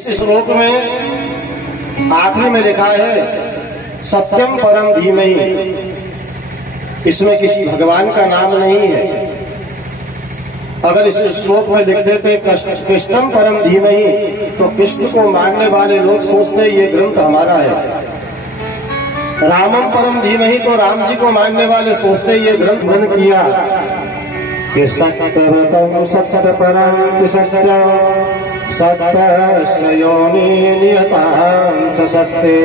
इस श्लोक में आखिरी में लिखा है सत्यम परम धीमहि। इसमें किसी भगवान का नाम नहीं है। अगर इस श्लोक में लिख देते कृष्णम परम धीमहि तो कृष्ण को मानने वाले लोग सोचते ये ग्रंथ हमारा है। रामम परम धीमहि तो राम जी को मानने वाले सोचते ये ग्रंथ बन किया कि सत्यव्रतम सत्य परम सत्यम सत्य योनि नियतां च सत्ये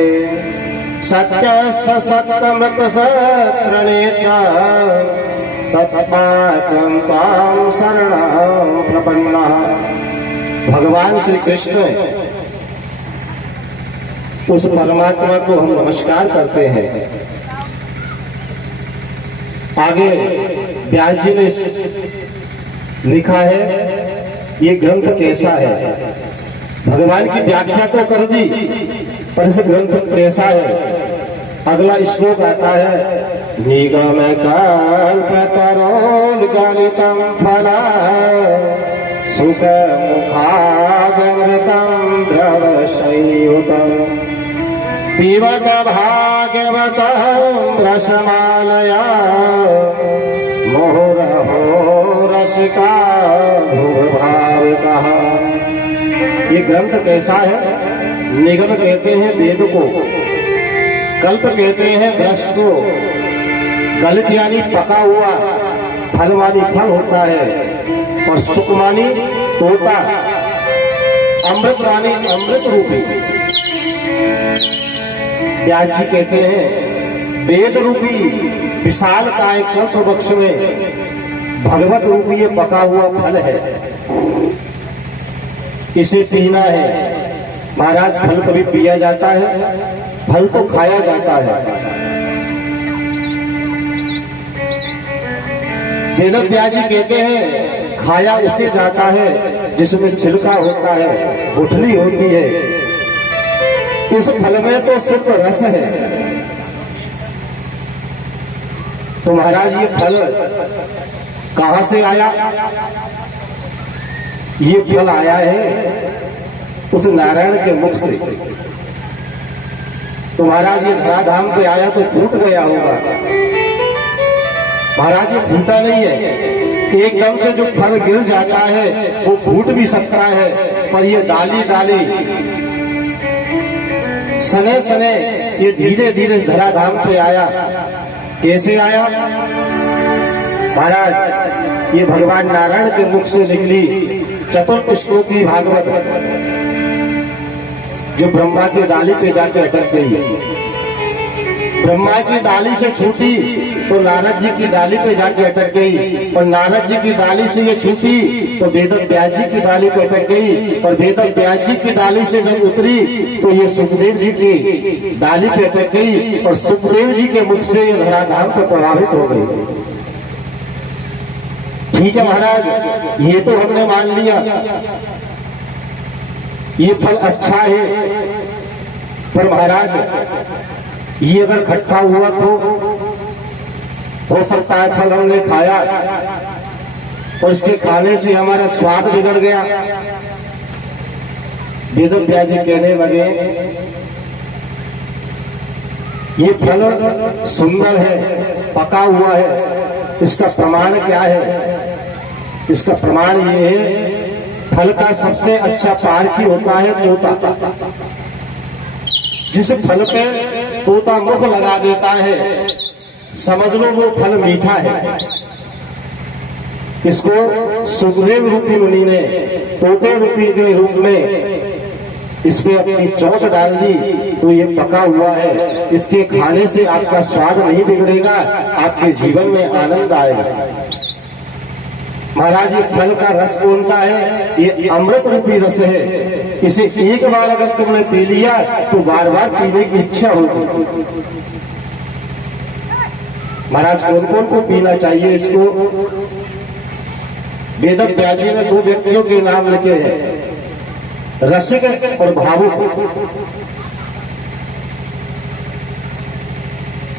सत्यस्य सत्यमृत सत्रणेत्र सत्पाकं तां शरणं प्रपन्नः। भगवान श्री कृष्ण उस परमात्मा को हम नमस्कार करते हैं। आगे व्यास जी ने लिखा है ये ग्रंथ कैसा है। भगवान की व्याख्या तो कर दी पर इस ग्रंथ कैसा है। अगला श्लोक आता है निगम कल्पतरोल गलितम फला सुख मुखागमृतम द्रव संयुतम पिबत भागवतम रसमालया मोहरहो रसिका भूभाविका। ये ग्रंथ कैसा है। निगम कहते हैं वेद को, कल्प कहते हैं वृक्ष को, गलित यानी पका हुआ, फल मानी फल होता है, और सुख मानी तोता, अमृत मानी अमृत रूपी। व्यास जी कहते हैं वेद रूपी विशाल काय कल्प वृक्ष में भगवत रूपी ये पका हुआ फल है, इसे पीना है। महाराज फल कभी पिया जाता है, फल तो खाया जाता है। वेद व्यास जी कहते हैं खाया उसे जाता है जिसमें छिलका होता है, गुठली होती है। इस फल में तो सिर्फ रस है। तो महाराज ये फल कहां से आया। ये फल आया है उस नारायण के मुख से। तो महाराज ये धराधाम पे आया तो फूट गया होगा। महाराज ये फूटा नहीं है। एकदम से जो फल गिर जाता है वो फूट भी सकता है, पर ये डाली डाली सने सने ये धीरे धीरे धराधाम पे आया। कैसे आया महाराज। ये भगवान नारायण के मुख से निकली चतुर्थ श्लोकी भागवत, जो ब्रह्मा की डाली पे जाके अटक गई। ब्रह्मा की डाली से छूटी तो नारद जी की डाली पे जाके अटक गई, और नारद जी की डाली से ये छूटी तो वेद व्यास जी की डाली पे अटक गई, और वेद व्यास जी की डाली से जब उतरी तो ये सुखदेव जी की डाली पे अटक गई, और सुखदेव जी के मुख से ये धराधाम पर प्रभावित हो गई। ठीक है महाराज, ये तो हमने मान लिया ये फल अच्छा है, पर महाराज ये अगर खट्टा हुआ तो हो सकता है फल हमने खाया और इसके खाने से हमारा स्वाद बिगड़ गया। वेद व्यास जी कहने लगे ये फल सुंदर है, पका हुआ है, इसका प्रमाण क्या है। इसका प्रमाण ये है फल का सबसे अच्छा पारखी होता है तोता। जिस फल पे तोता मुख लगा देता है समझ लो वो फल मीठा है। इसको सुखदेव रूपी मुनि ने तोते रूपी के रूप में इस पे अपनी चोंच डाल दी तो ये पका हुआ है। इसके खाने से आपका स्वाद नहीं बिगड़ेगा, आपके जीवन में आनंद आएगा। महाराज ये फल का रस कौन सा है। ये अमृत रूपी रस है। इसे एक बार अगर तुमने पी लिया तो बार बार पीने की इच्छा होगी। महाराज कौन कौन को पीना चाहिए इसको। वेद व्यास जी ने दो व्यक्तियों के नाम लिखे हैं, रसिक और भावुक।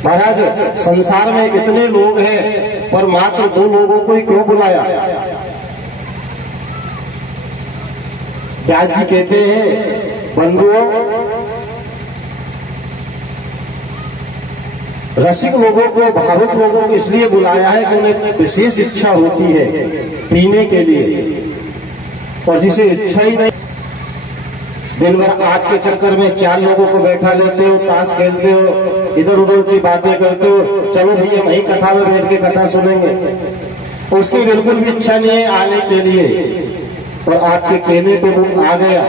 महाराज संसार में इतने लोग हैं पर मात्र दो लोगों को ही क्यों बुलाया। व्यास जी कहते हैं बंधुओं, रसिक लोगों को, भावुक लोगों को इसलिए बुलाया है कि उन्हें विशेष इच्छा होती है पीने के लिए, और जिसे इच्छा ही नहीं, दिन भर आग के चक्कर में 4 लोगों को बैठा लेते हो, ताश खेलते हो, इधर उधर की बातें करते हो, चलो भैया वही कथा में बैठ के कथा सुनेंगे, उसकी बिल्कुल भी इच्छा नहीं है आने के लिए, और आपके कहने पे वो आ गया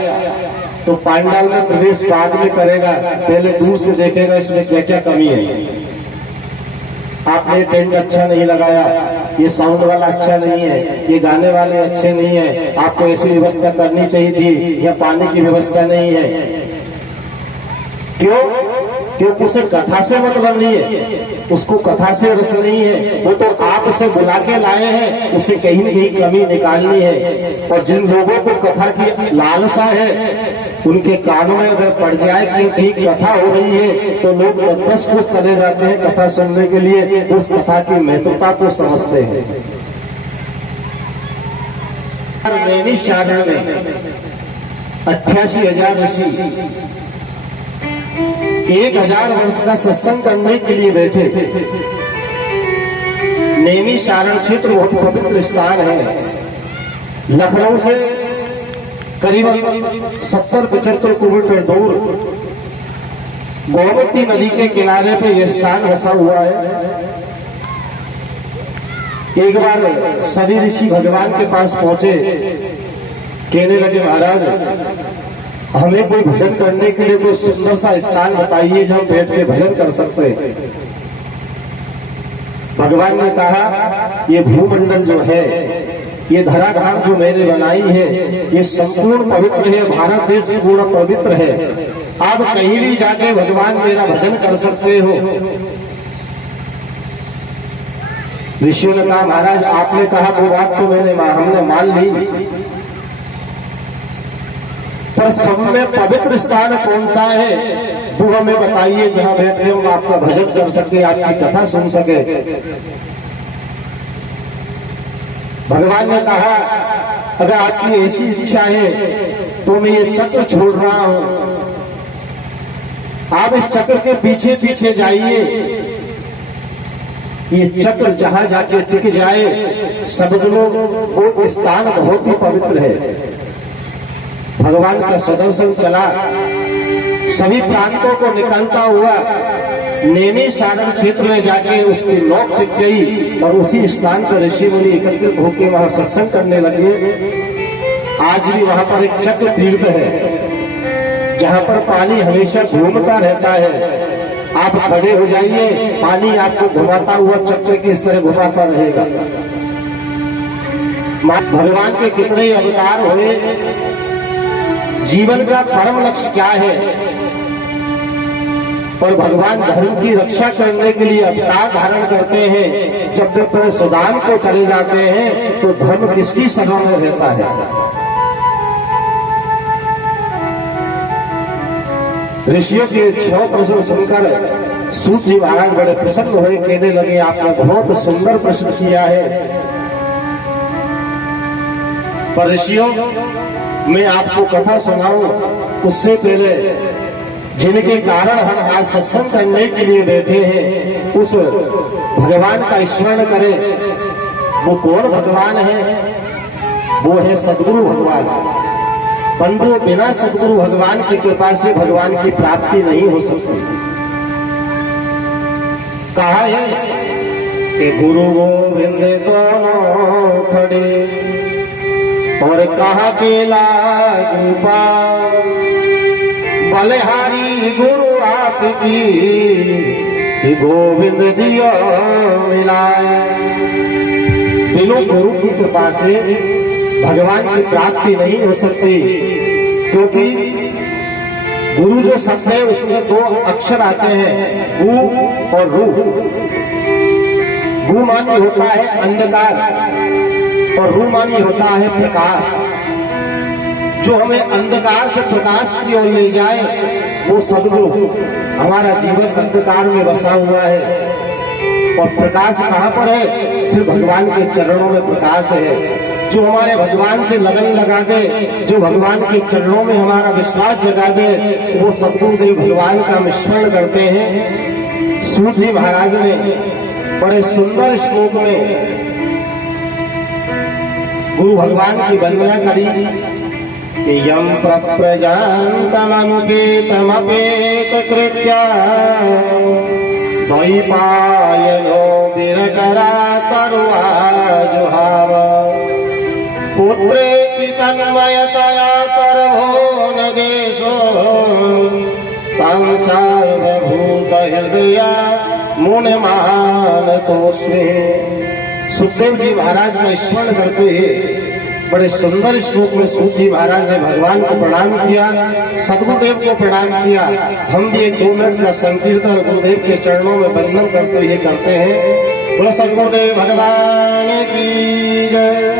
तो पांडाल में प्रवेश बाद में करेगा, पहले दूर से देखेगा इसमें क्या क्या कमी है। आपने टेंट अच्छा नहीं लगाया, ये साउंड वाला अच्छा नहीं है, ये गाने वाले अच्छे नहीं है, आपको ऐसी व्यवस्था करनी चाहिए थी, या पानी की व्यवस्था नहीं है। क्यों? क्योंकि उसे कथा से मतलब नहीं है, उसको कथा से रस नहीं है, वो तो आप उसे बुला के लाए हैं, उसे कहीं न कहीं कमी निकालनी है। और जिन लोगों को कथा की लालसा है, उनके कानों में अगर पड़ जाए कि कहीं कथा हो रही है, तो लोग बस को चले जाते हैं कथा सुनने के लिए, उस कथा की महत्वता को समझते हैं। नैमिषारण्य में 88,000 ऋषि 1000 वर्ष का सत्संग करने के लिए बैठे थे। नैमिषारण्य क्षेत्र बहुत पवित्र स्थान है। लखनऊ से करीबन 70-75 किलोमीटर दूर गोमती नदी के किनारे पे यह स्थान बसा हुआ है। एक बार सभी ऋषि भगवान के पास पहुंचे, कहने लगे महाराज हमें कोई भजन करने के लिए कोई सुंदर सा स्थान बताइए जहां बैठ के भजन कर सकते हैं। भगवान ने कहा ये भूमंडल जो है, ये धराधाम जो मैंने बनाई है, ये संपूर्ण पवित्र है, भारत देश पूर्ण पवित्र है, आप कहीं भी जाके भगवान मेरा भजन कर सकते हो। ऋषियों ने कहा महाराज आपने कहा वो बात तो हमने मान ली, पर सब में पवित्र स्थान कौन सा है वो हमें बताइए जहां बैठ के हम आपका भजन कर सके, आपकी कथा सुन सके। भगवान ने कहा अगर आपकी ऐसी इच्छा है तो मैं ये चक्र छोड़ रहा हूं, आप इस चक्र के पीछे पीछे जाइए, ये चक्र जहां जाके टिक जाए समझ लो वो स्थान बहुत ही पवित्र है। भगवान का सुदर्शन चला, सभी प्रांतों को निकालता हुआ नैमिषारण्य क्षेत्र में जाके उसकी नोक टिक गई, और उसी स्थान पर ऋषि मुनि एकत्रित होकर वहां सत्संग करने लगे। आज भी वहां पर एक चक्र तीर्थ है जहां पर पानी हमेशा घूमता रहता है। आप खड़े हो जाइए, पानी आपको घुमाता हुआ चक्र की इस तरह घुमाता रहेगा। भगवान के कितने अवतार हुए, जीवन का परम लक्ष्य क्या है, और भगवान धर्म की रक्षा करने के लिए अवतार धारण करते हैं। जब वे सुदान को चले जाते हैं तो धर्म किसकी सभा में रहता है। ऋषियों के 6 प्रश्न सुनकर सूत जी महाराज बड़े प्रसन्न हुए, कहने लगे आपने बहुत सुंदर प्रश्न किया है, पर ऋषियों मैं आपको कथा सुनाऊं उससे पहले जिनके कारण हम आज सत्संग करने के लिए बैठे हैं उस भगवान का स्मरण करें। वो कौन भगवान है? वो है सद्गुरु भगवान। बंधु बिना सद्गुरु भगवान की कृपा से भगवान की प्राप्ति नहीं हो सकती। कहा है कि गुरु गोविंद दोनों खड़े और कहा के लागू पार, बलिहारी गुरु आपकी कि गोविंद दिया मिलाए। बिनु गुरु की कृपा से भगवान की प्राप्ति नहीं हो सकती, क्योंकि गुरु जो शब्द है उसमें 2 अक्षर आते हैं, गु और रू। गु मानी होता है अंधकार और रू मानी होता है प्रकाश। जो हमें अंधकार से प्रकाश की ओर ले जाए वो सद्गुरु। हमारा जीवन अंधकार में बसा हुआ है और प्रकाश कहाँ पर है? सिर्फ भगवान के चरणों में प्रकाश है। जो हमारे भगवान से लगन लगा दे, जो भगवान के चरणों में हमारा विश्वास जगा दे, वो सद्गुरुदेव भगवान का स्मरण करते हैं। सूत जी महाराज ने बड़े सुंदर श्लोक में गुरु भगवान की वंदना करी कि यम प्रजान्तमनुपेतमपेत कृत्या द्वैपायनो विरकरा तरुआजुहाव पुत्रेति तन्मयतया तर्भो नगेशो तं सर्वभूतहृदया मुनिमानतोऽस्मि। सुखदेव जी महाराज का स्मरण करते हैं। बड़े सुंदर श्लोक में सूत जी महाराज ने भगवान को प्रणाम किया, सदगुरुदेव को प्रणाम किया। हम भी 2 मिनट का संकीर्तन गुरुदेव के चरणों में वंदन करते हुए करते हैं। बोलो सदगुरुदेव भगवान की जय।